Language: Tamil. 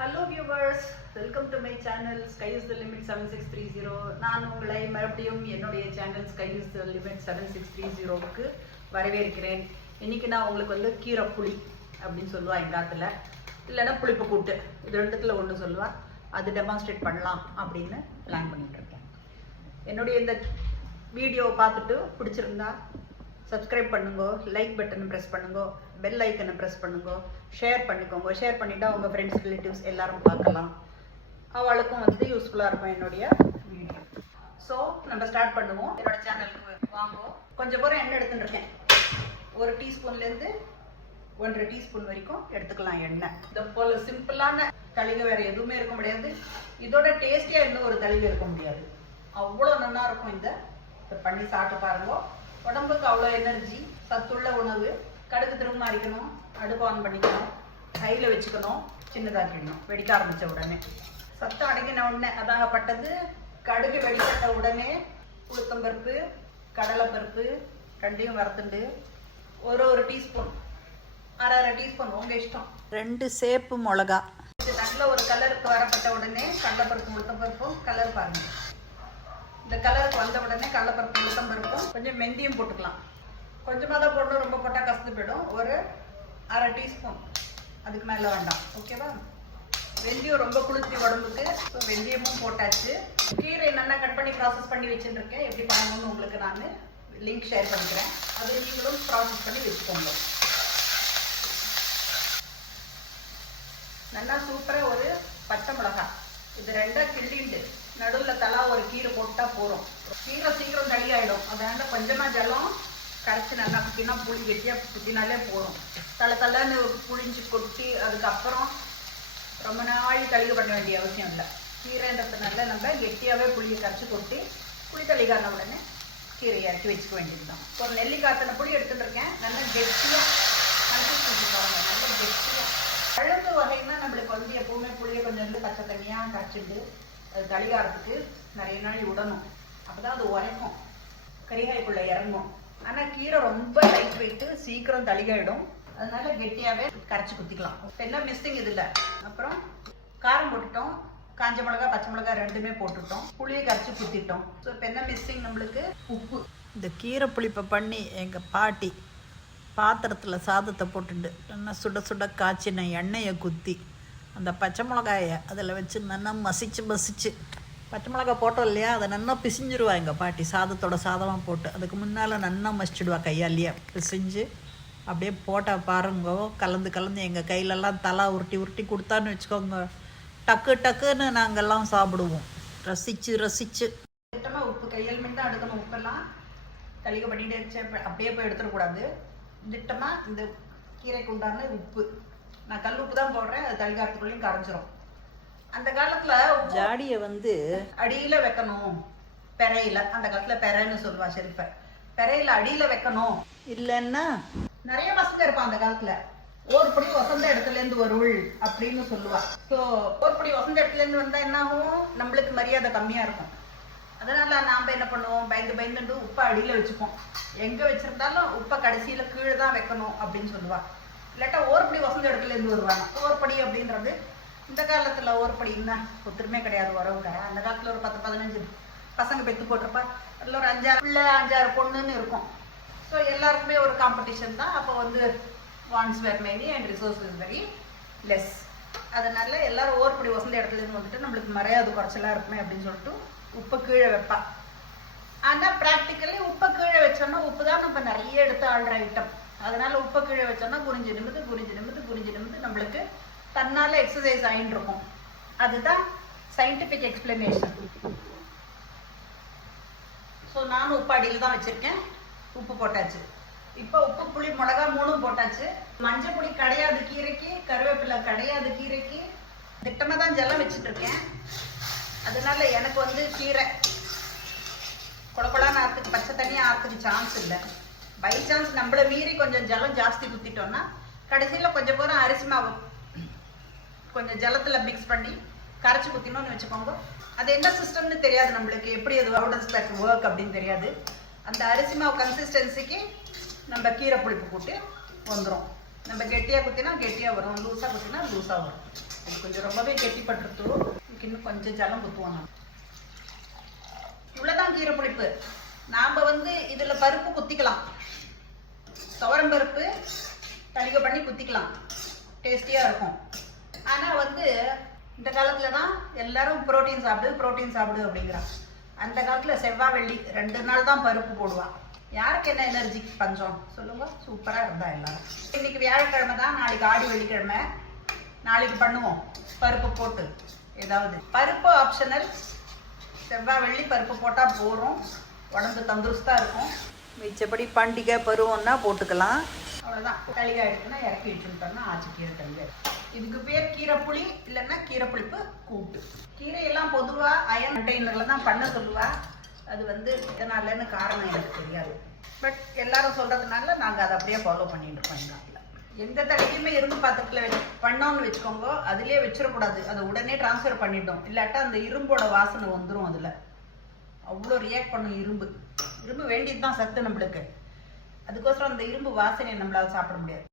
Hello viewers welcome to my channel sky is the limit seven six three zero நான் உங்களை மறுபடியும் என்னுடைய channel sky is the limit seven six three ஜீரோவுக்கு வரவேற்கிறேன். இன்னைக்கு நான் உங்களுக்கு வந்து கீரை புளி அப்படின்னு சொல்லுவா எங்கள் ஆத்துல. இல்லைன்னா புளிப்பு கூட்டு. இது ரெண்டுத்துல ஒன்று சொல்லுவா. அது டெமான்ஸ்ட்ரேட் பண்ணலாம் அப்படின்னு பிளான் பண்ணிட்டு இருக்கேன். என்னுடைய இந்த வீடியோவை பார்த்துட்டு பிடிச்சிருந்தா சப்ஸ்கிரைப் பண்ணுங்க லைக் பட்டனை ப்ரெஸ் பண்ணுங்க பெல் ஐக்கனை ப்ரெஸ் பண்ணுங்க ஷேர் பண்ணிக்கோங்க. ஷேர் பண்ணிட்டா அவங்க ஃப்ரெண்ட்ஸ் ரிலேட்டிவ்ஸ் எல்லாரும் பார்க்கலாம். அவளுக்கும் வந்து யூஸ்ஃபுல்லாக இருக்கும் என்னுடைய வீடியோ ஸோ நம்ம ஸ்டார்ட் பண்ணுவோம். என்னோட சேனலுக்கு வாங்குவோம் கொஞ்சம் பேரும் எண்ணெய் எடுத்துட்டுருக்கேன் ஒரு டீஸ்பூன்லேருந்து ஒன்றரை டீஸ்பூன் வரைக்கும் எடுத்துக்கலாம் எண்ணெய். இந்த போல் சிம்பிளான தளிகை வேற எதுவுமே இருக்க முடியாது. இதோட டேஸ்டியாக இன்னும் ஒரு தளிகை இருக்க முடியாது. அவ்வளோ நல்லா இருக்கும் இந்த. இதை பண்ணி சாப்பிட்டு பாருங்க. உடம்புக்கு அவ்வளோ எனர்ஜி சத்துள்ள உணவு கடுகு திரும்ப அரிக்கணும் அடுப்பு ஆன் பண்ணிக்கணும் கையில் வச்சுக்கணும் சின்னதாக்கிடணும் வெடிக்க ஆரம்பிச்ச உடனே. சத்தம் அடங்கின உடனே அதாகப்பட்டது கடுகு வெடிக்கட்ட உடனே உளுத்தம்பருப்பு கடலைப்பருப்பு ரெண்டையும் வறுத்துண்டு ஒரு ஒரு டீஸ்பூன் அரை அரை டீஸ்பூன் உங்க இஷ்டம். ரெண்டு சேப்பு மிளகா. நல்ல ஒரு கலருக்கு வரப்பட்ட உடனே கடலைப்பருப்பு உளுத்தம்பருப்பும் கலர் பாருங்க. இந்த கலருக்கு வந்த உடனே கடலைப்பருப்பு உளுத்தம்பருப்பும் கொஞ்சம் மெந்தியும் போட்டுக்கலாம். கொஞ்சமாக தான் போடணும் ரொம்ப போட்டால் கசந்து போயிடும். ஒரு அரை டீஸ்பூன். அதுக்கு மேலே வேண்டாம். ஓகேவா வெந்தயம் ரொம்ப குளிர்ச்சி உடம்புக்கு. ஸோ வெந்தயமும் போட்டாச்சு. கீரை நல்லா கட் பண்ணி ப்ராசஸ் பண்ணி வச்சுருக்கேன் எப்படி பண்ணணும்னு உங்களுக்கு நான் லிங்க் ஷேர் பண்ணிக்கிறேன். அது நீங்களும் ப்ராசஸ் பண்ணி வச்சுக்கோங்க. நல்லா சூப்பராக ஒரு பச்சை மிளகாய். இது ரெண்டாக கிள்ளிண்டு. நடுவில் தலா ஒரு கீரை போட்டால் போதும் கீரை சீக்கிரம் தள்ளி ஆகிடும் அதனால கொஞ்சமா ஜலம் கரைச்சி நல்லா குத்தினா புளி கெட்டியாக குத்தினாலே போதும். தலை தலைன்னு புளிஞ்சு கொட்டி அதுக்கப்புறம் ரொம்ப நாள் தளிகை பண்ண வேண்டிய அவசியம் இல்லை. கீரைன்றதுனால நம்ம கெட்டியாகவே புளியை கரைச்சி கொட்டி புளி தளிகான உடனே கீரையை இறக்கி வச்சுக்க வேண்டியதுதான். ஒரு நெல்லிக்காத்தனை புளி எடுத்துகிட்டு இருக்கேன். நல்லா கெட்டியாக கரைச்சி பாருங்க. நல்லா கெட்டியாக பழம்பு வகைன்னா நம்மளுக்கு வந்து எப்பவுமே புளியை கொஞ்சம் வந்து பச்சை தண்ணியாக கரைச்சிட்டு அது தளிகாரத்துக்கு நிறைய நாள் விடணும். அப்பதான் அது உரைக்கும். கரிகாய்க்குள்ள இறங்கும். ஆனா கீரை ரொம்ப லைட் வெயிட்டு சீக்கிரம் தளிகாயிடும். அதனால கெட்டியாவே கரைச்சி குத்திக்கலாம். இப்ப என்ன மிஸ்ஸிங் இதுல அப்புறம் காரம் போட்டுட்டோம். காஞ்ச மிளகா பச்சை மிளகா ரெண்டுமே போட்டுட்டோம். புளியை கரைச்சி குத்திட்டோம். ஸோ இப்போ என்ன மிஸ்ஸிங் நம்மளுக்கு? உப்பு. இந்த கீரை புளிப்பை பண்ணி எங்கள் பாட்டி பாத்திரத்தில் சாதத்தை போட்டுட்டு என்ன சுட சுட காய்ச்சின எண்ணெயை குத்தி. அந்த பச்சை மிளகாயை அதில் வச்சு நல்லா மசிச்சு மசிச்சு பச்சை மிளகா போட்டோம் இல்லையா? அதை நல்லா பிசிஞ்சிருவா எங்கள் பாட்டி. சாதத்தோட சாதமாக போட்டு அதுக்கு முன்னால் நல்லா மசிச்சுடுவா கையாலேயே. பிசிஞ்சு அப்படியே போட்டால் பாருங்க கலந்து கலந்து எங்கள் கையிலெல்லாம் தலா உருட்டி உருட்டி கொடுத்தான்னு வச்சுக்கோங்க. டக்கு டக்குன்னு நாங்கள்லாம் சாப்பிடுவோம். ரசிச்சு ரசிச்சு. திட்டமாக உப்பு? கையில் மட்டும் எடுக்கணும் உப்பெல்லாம் தளிகை பண்ணிட்டு வச்சு அப்படியே போய் எடுத்துடக்கூடாது. திட்டமாக இந்த கீரைக்கு உண்டான உப்பு. நான் கல் உப்பு தான் போடுறேன் அது தளிகாரத்துக்குள்ளேயும் கரைஞ்சிரும். அந்த காலத்துல ஜாடியை வந்து அடியில வைக்கணும் பெரையில. அந்த காலத்துல பெரைன்னு சொல்லுவா ஷெரிஃப. பெரையில அடியில வைக்கணும். இல்லைன்னா நிறைய பசங்க இருப்பான் அந்த காலத்துல. ஒரு படி வசந்த இடத்துல இருந்து வருள் அப்படின்னு சொல்லுவா. ஸோ ஒரு படி வசந்த இடத்துல இருந்து வந்தா என்ன ஆகும் நம்மளுக்கு மரியாதை கம்மியா இருக்கும். அதனால நாம என்ன பண்ணுவோம்? பயந்து பயந்துட்டு உப்பை அடியில வச்சுப்போம். எங்க வச்சிருந்தாலும் உப்பை கடைசியில கீழே தான் வைக்கணும் அப்படின்னு சொல்லுவா. இல்லாட்டா ஓர்படி வசந்த இடத்துல இருந்து வருவாங்க. ஓர்படி அப்படின்றது இந்த காலத்துல ஓர்படின்னா ஒத்துருமே கிடையாது உறவுக்கார அந்த காலத்துல ஒரு பத்து பதினஞ்சு பசங்க பெத்து போட்டிருப்பா. அதில் ஒரு அஞ்சாறு பிள்ளை அஞ்சாறு பொண்ணுன்னு இருக்கும். ஸோ எல்லாருக்குமே ஒரு காம்படிஷன் தான். அப்போ வந்து once where many and resource is very less அதனால எல்லாரும் ஓர்படி வசந்த இடத்துல இருந்து வந்துட்டு நம்மளுக்கு மறையாது குறைச்சலாக இருக்குமே அப்படின்னு சொல்லிட்டு உப்பை கீழே வைப்பா. ஆனால் ப்ராக்டிக்கலி உப்பை கீழே வச்சோம்னா உப்பு தான் நம்ம நிறைய எடுத்து ஆள்ற ஐட்டம் அதனால உப்பை கீழே வச்சோம்னா குறிஞ்சு நிமிந்து குறிஞ்சு நிமிந்து குறிஞ்சு நிமிந்து நம்மளுக்கு தன்னால எக்ஸசைஸ் ஆயின்னு இருக்கும். அதுதான் சயின்டிபிக் எக்ஸ்பிளனேஷன் ஸோ நானும் உப்பு அடியில் தான் வச்சிருக்கேன். உப்பு போட்டாச்சு. இப்போ உப்பு புளி மிளகா மூணும் போட்டாச்சு. மஞ்சள் பொடி கிடையாது கீரைக்கு கருவேப்பிலை கிடையாது கீரைக்கு. திட்டமாக தான் ஜலம் வச்சுட்டு இருக்கேன். அதனால எனக்கு வந்து கீரை. குழப்பலான்னு ஆற்றுக்கு பச்சை தண்ணியாக ஆற்றுக்கு சான்ஸ் இல்லை. பை சான்ஸ் நம்மளை மீறி கொஞ்சம் ஜலம் ஜாஸ்தி குத்திட்டோம்னா கடைசியில் கொஞ்சம் பூரம் அரிசி மாவு கொஞ்சம் ஜலத்தில் மிக்ஸ் பண்ணி கரைச்சி குத்தினோம்னு வச்சுக்கோங்க. அது என்ன சிஸ்டம்னு தெரியாது நம்மளுக்கு. எப்படி அது அவுடன்ஸ் பேக் ஒர்க் அப்படின்னு தெரியாது. அந்த அரிசி மாவு கன்சிஸ்டன்சிக்கு நம்ம கீரை புளிப்பு போட்டு வந்துடும் நம்ம கெட்டியாக குத்தினா கெட்டியாக வரும். லூஸாக குத்தினா லூஸாக வரும். இது கொஞ்சம் ரொம்பவே கெட்டிப்பட்டுருத்து இன்னும் கொஞ்சம் ஜலம் குத்துவோம் நம்ம. இவ்வளோதான் கீரை புளிப்பு. நாம் வந்து இதில் பருப்பு குத்திக்கலாம். துவரம் பருப்பு தடிக்க பண்ணி குத்திக்கலாம். டேஸ்டியாக இருக்கும். ஆனால் வந்து இந்த காலத்தில் தான் எல்லாரும் புரோட்டீன் சாப்பிடு ப்ரோட்டீன் சாப்பிடு அப்படிங்கிறான். அந்த காலத்தில் செவ்வாய் வெள்ளி ரெண்டு நாள் தான் பருப்பு போடுவான் யாருக்கு என்ன எனர்ஜி பஞ்சம்? சொல்லுங்க. சூப்பராக இருந்தா எல்லாரும். இன்னைக்கு வியாழக்கிழமை தான் நாளைக்கு ஆடி வெள்ளிக்கிழமை. நாளைக்கு பண்ணுவோம். பருப்பு போட்டு. ஏதாவது. பருப்பு ஆப்ஷனல் செவ்வாய் வெள்ளி பருப்பு போட்டால் போகிறோம் உடம்பு தந்துருஸ்தாக இருக்கும். மிச்சப்படி பண்டிகை பருவம்னா போட்டுக்கலாம். அவ்வளோதான் களிகா எடுத்துனா இறக்கி வச்சுட்டோம்னா ஆச்சு கீரை களிகா. இதுக்கு பேர் கீரை புளி இல்லைன்னா கீரை புளிப்பு கூட்டு. கீரையெல்லாம் பொதுவாக அயன் கண்டெய்னரில் தான் பண்ண சொல்லுவா. அது வந்து இதனாலன்னு காரணம் எனக்கு தெரியாது. பட் எல்லாரும் சொல்கிறதுனால நாங்கள் அதை அப்படியே ஃபாலோ பண்ணிட்டு இருக்கோம் எங்கள் எந்த தடையுமே இரும்பு பாத்திரத்தில் வச்சு பண்ணோம்னு வச்சுக்கோங்க அதுலேயே வச்சிடக்கூடாது. அதை உடனே ட்ரான்ஸ்ஃபர் பண்ணிட்டோம். இல்லாட்டா அந்த இரும்போட வாசனை வந்துடும் அதில். அவ்வளோ ரியாக்ட் பண்ணும் இரும்பு. இரும்பு வேண்டியது தான் சத்து நம்மளுக்கு. அதுக்கோசரம் அந்த இரும்பு வாசனையை நம்மளால சாப்பிட முடியாது.